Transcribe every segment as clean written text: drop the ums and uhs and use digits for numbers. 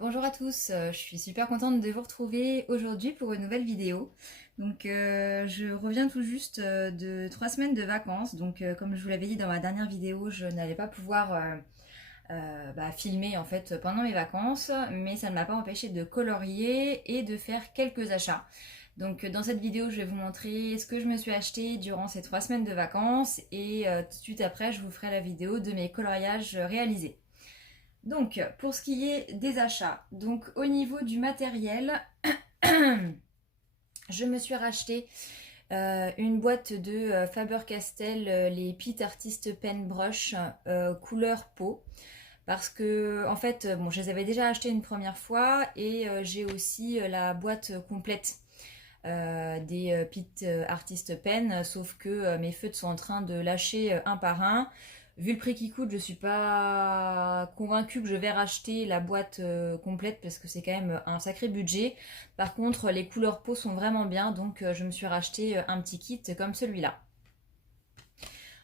Bonjour à tous, je suis super contente de vous retrouver aujourd'hui pour une nouvelle vidéo. Je reviens tout juste de 3 semaines de vacances. Comme je vous l'avais dit dans ma dernière vidéo, je n'allais pas pouvoir filmer en fait pendant mes vacances, mais ça ne m'a pas empêché de colorier et de faire quelques achats. Dans cette vidéo, je vais vous montrer ce que je me suis acheté durant ces 3 semaines de vacances et tout de suite après, je vous ferai la vidéo de mes coloriages réalisés. Donc, pour ce qui est des achats, donc au niveau du matériel, je me suis racheté une boîte de Faber-Castell, les Pit Artist Pen Brush couleur peau. Parce que, en fait, bon, je les avais déjà achetés une première fois et j'ai aussi la boîte complète des Pit Artist Pen, sauf que mes feutres sont en train de lâcher un par un. Vu le prix qui coûte, je suis pas convaincue que je vais racheter la boîte complète parce que c'est quand même un sacré budget. Par contre, les couleurs peau sont vraiment bien, donc je me suis racheté un petit kit comme celui-là.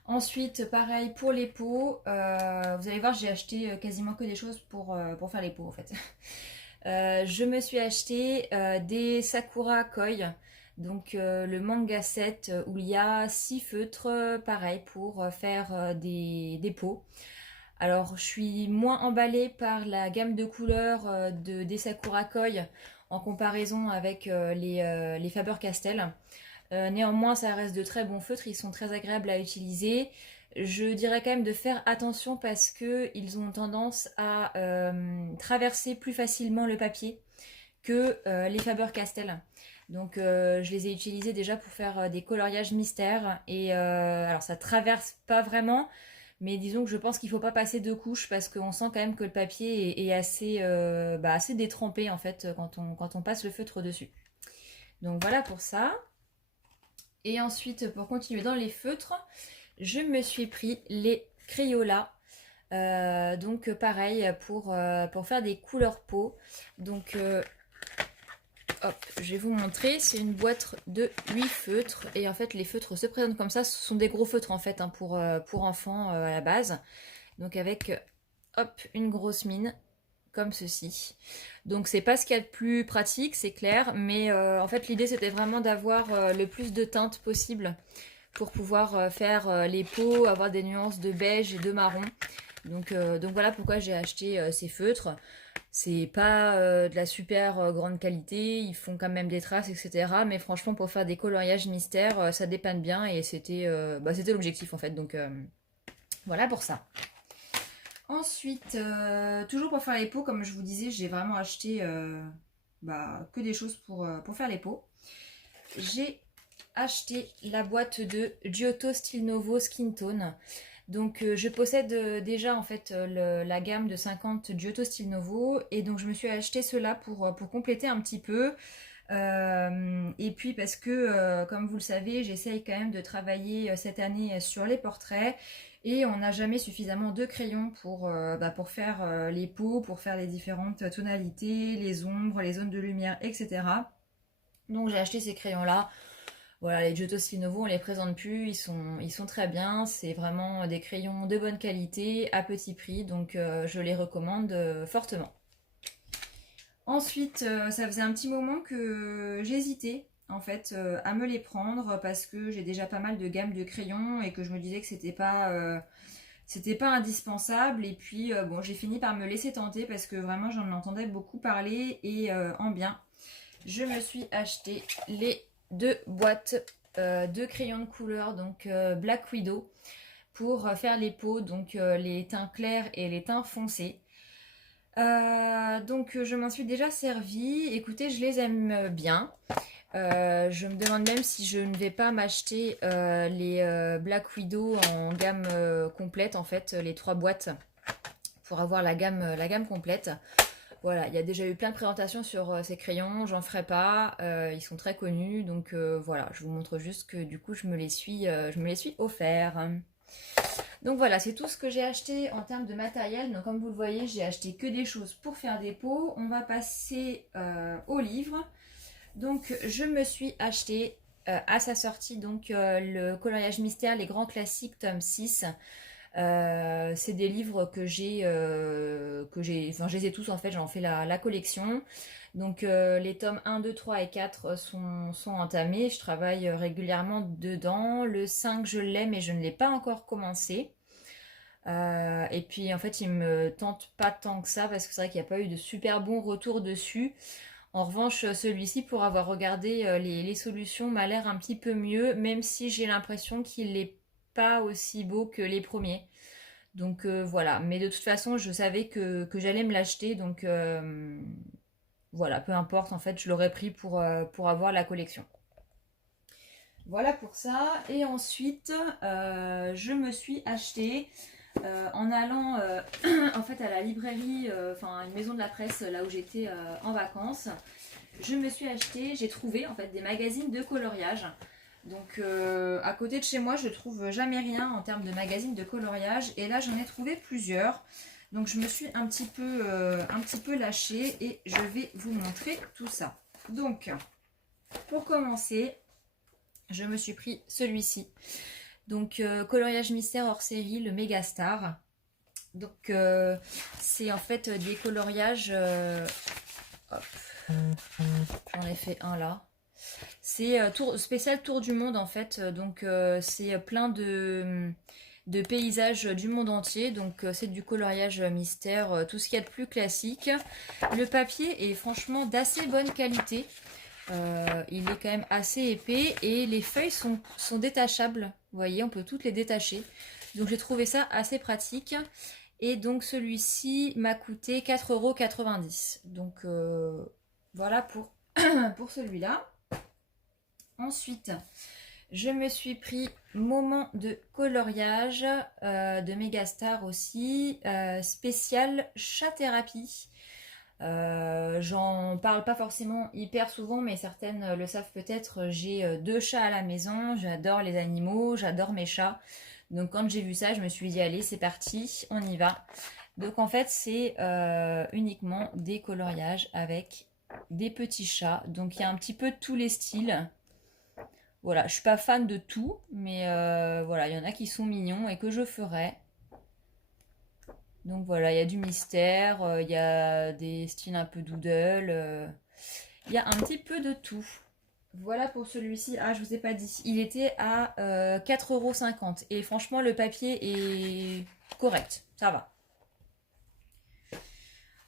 Ensuite, pareil pour les pots, vous allez voir, j'ai acheté quasiment que des choses pour faire les pots en fait. Je me suis acheté des Sakura Koi, le manga set où il y a 6 feutres, pareil, pour faire des pots. Alors, je suis moins emballée par la gamme de couleurs des Sakura Koi en comparaison avec les Faber-Castell. Néanmoins, ça reste de très bons feutres, ils sont très agréables à utiliser. Je dirais quand même de faire attention parce qu'ils ont tendance à traverser plus facilement le papier que les Faber-Castell. Je les ai utilisés déjà pour faire des coloriages mystères et alors ça traverse pas vraiment, mais disons que je pense qu'il faut pas passer deux couches parce qu'on sent quand même que le papier est assez, assez détrempé en fait quand on passe le feutre dessus. Donc voilà pour ça. Et ensuite, pour continuer dans les feutres, je me suis pris les Crayola. Pareil pour faire des couleurs peau. Hop, je vais vous montrer. C'est une boîte de 8 feutres. Et en fait, les feutres se présentent comme ça. Ce sont des gros feutres en fait hein, pour enfants à la base. Donc avec hop, une grosse mine comme ceci. Donc c'est pas ce qu'il y a de plus pratique, c'est clair, mais en fait l'idée c'était vraiment d'avoir le plus de teintes possible pour pouvoir faire les peaux, avoir des nuances de beige et de marron. Donc voilà pourquoi j'ai acheté ces feutres. C'est pas de la super grande qualité, ils font quand même des traces, etc. Mais franchement pour faire des coloriages mystères, ça dépanne bien et c'était l'objectif en fait. Voilà pour ça. Ensuite, toujours pour faire les pots, comme je vous disais, j'ai vraiment acheté que des choses pour faire les pots. J'ai acheté la boîte de Giotto Style Novo Skin Tone. Je possède déjà en fait la gamme de 50 Giotto Style Novo et donc je me suis acheté cela pour compléter un petit peu. Et puis parce que, comme vous le savez, j'essaye quand même de travailler cette année sur les portraits et on n'a jamais suffisamment de crayons pour faire les peaux, pour faire les différentes tonalités, les ombres, les zones de lumière, etc. Donc j'ai acheté ces crayons-là. Voilà, les Giotto Linovo, on les présente plus, ils sont très bien. C'est vraiment des crayons de bonne qualité, à petit prix, je les recommande fortement. Ensuite, ça faisait un petit moment que j'hésitais en fait à me les prendre parce que j'ai déjà pas mal de gammes de crayons et que je me disais que c'était pas indispensable. Et puis bon, j'ai fini par me laisser tenter parce que vraiment j'en entendais beaucoup parler et en bien. Je me suis acheté les deux boîtes de crayons de couleur, Black Widow, pour faire les peaux, les teints clairs et les teints foncés. Je m'en suis déjà servi. Écoutez, je les aime bien. Je me demande même si je ne vais pas m'acheter les Black Widow en gamme complète, en fait, les 3 boîtes, pour avoir la gamme complète. Voilà, il y a déjà eu plein de présentations sur ces crayons, j'en ferai pas, ils sont très connus, voilà, je vous montre juste que du coup je me les suis offerts. Donc voilà, c'est tout ce que j'ai acheté en termes de matériel. Donc comme vous le voyez, j'ai acheté que des choses pour faire des pots. On va passer au livre. Donc je me suis acheté à sa sortie le coloriage mystère, les grands classiques tome 6. C'est des livres enfin je les ai tous en fait, j'en fais la collection. Donc les tomes 1, 2, 3 et 4 sont entamés, je travaille régulièrement dedans. Le 5 je l'ai mais je ne l'ai pas encore commencé. Et puis en fait il me tente pas tant que ça parce que c'est vrai qu'il n'y a pas eu de super bons retours dessus. En revanche, celui-ci, pour avoir regardé les solutions, m'a l'air un petit peu mieux, même si j'ai l'impression qu'il n'est pas aussi beau que les premiers. Donc voilà, mais de toute façon, je savais que j'allais me l'acheter, donc voilà, peu importe, en fait, je l'aurais pris pour avoir la collection. Voilà pour ça. Et ensuite, je me suis acheté en allant en fait à la librairie, enfin une maison de la presse là où j'étais en vacances. Je me suis acheté, j'ai trouvé en fait des magazines de coloriage. Donc à côté de chez moi, je trouve jamais rien en termes de magazines de coloriage. Et là, j'en ai trouvé plusieurs. Donc je me suis un petit peu lâchée et je vais vous montrer tout ça. Donc, pour commencer, je me suis pris celui-ci. Donc coloriage mystère hors série, le Megastar. Donc c'est en fait des coloriages... hop, j'en ai fait un là. C'est spécial tour du monde en fait. Donc c'est plein de paysages du monde entier. Donc c'est du coloriage mystère, tout ce qu'il y a de plus classique. Le papier est franchement d'assez bonne qualité. Il est quand même assez épais et les feuilles sont détachables. Vous voyez, on peut toutes les détacher. Donc j'ai trouvé ça assez pratique. Et donc celui-ci m'a coûté 4,90 €. Donc voilà pour, pour celui-là. Ensuite, je me suis pris Moment de coloriage de Megastar aussi, spécial chat thérapie. J'en parle pas forcément hyper souvent, mais certaines le savent peut-être. J'ai 2 chats à la maison, j'adore les animaux, j'adore mes chats. Donc quand j'ai vu ça, je me suis dit allez, c'est parti, on y va. Donc en fait, c'est uniquement des coloriages avec des petits chats. Donc il y a un petit peu de tous les styles. Voilà, je suis pas fan de tout, mais voilà, il y en a qui sont mignons et que je ferai. Donc voilà, il y a du mystère, il y a des styles un peu doodle, il y a un petit peu de tout. Voilà pour celui-ci. Ah, je vous ai pas dit. Il était à 4,50 € et franchement, le papier est correct, ça va.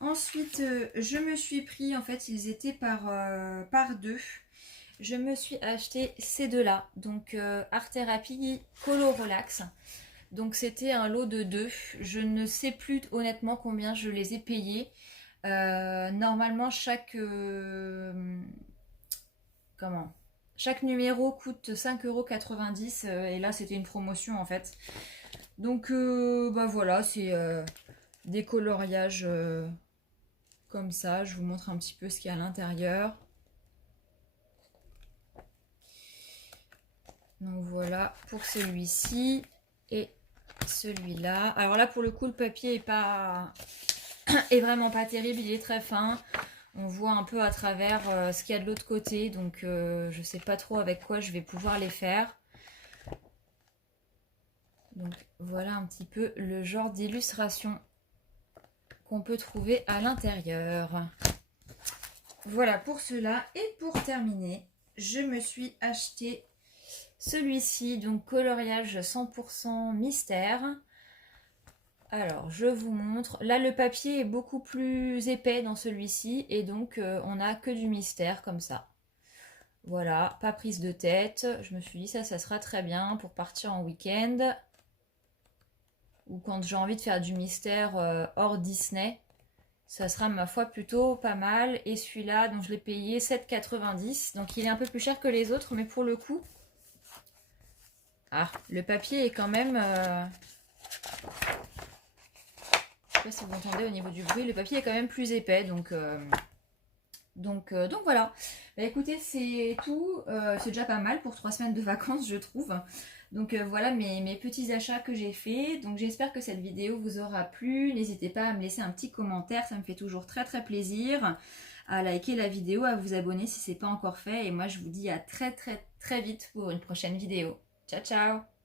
Ensuite, je me suis pris, en fait, ils étaient par deux. Je me suis acheté ces deux-là. Donc, Art Therapy Color Relax. Donc, c'était un lot de 2. Je ne sais plus honnêtement combien je les ai payés. Normalement, chaque numéro coûte 5,90 € et là, c'était une promotion en fait. Donc, bah voilà, c'est des coloriages comme ça. Je vous montre un petit peu ce qu'il y a à l'intérieur. Donc voilà pour celui-ci et celui-là. Alors là pour le coup le papier est vraiment pas terrible, il est très fin. On voit un peu à travers ce qu'il y a de l'autre côté, donc je sais pas trop avec quoi je vais pouvoir les faire. Donc voilà un petit peu le genre d'illustration qu'on peut trouver à l'intérieur. Voilà pour cela. Et pour terminer, je me suis acheté celui-ci, donc coloriage 100% mystère. Alors, je vous montre. Là, le papier est beaucoup plus épais dans celui-ci et donc on n'a que du mystère comme ça. Voilà, pas prise de tête. Je me suis dit ça sera très bien pour partir en week-end ou quand j'ai envie de faire du mystère hors Disney. Ça sera ma foi plutôt pas mal. Et celui-là, donc je l'ai payé 7,90 €. Donc il est un peu plus cher que les autres, mais pour le coup... Ah, le papier est quand même... Je sais pas si vous entendez au niveau du bruit, le papier est quand même plus épais, donc voilà. Bah, écoutez, c'est tout. C'est déjà pas mal pour 3 semaines de vacances, je trouve. Donc voilà mes petits achats que j'ai fait. Donc j'espère que cette vidéo vous aura plu. N'hésitez pas à me laisser un petit commentaire, ça me fait toujours très très plaisir. À liker la vidéo, à vous abonner si ce n'est pas encore fait. Et moi je vous dis à très très très vite pour une prochaine vidéo. Ciao ciao!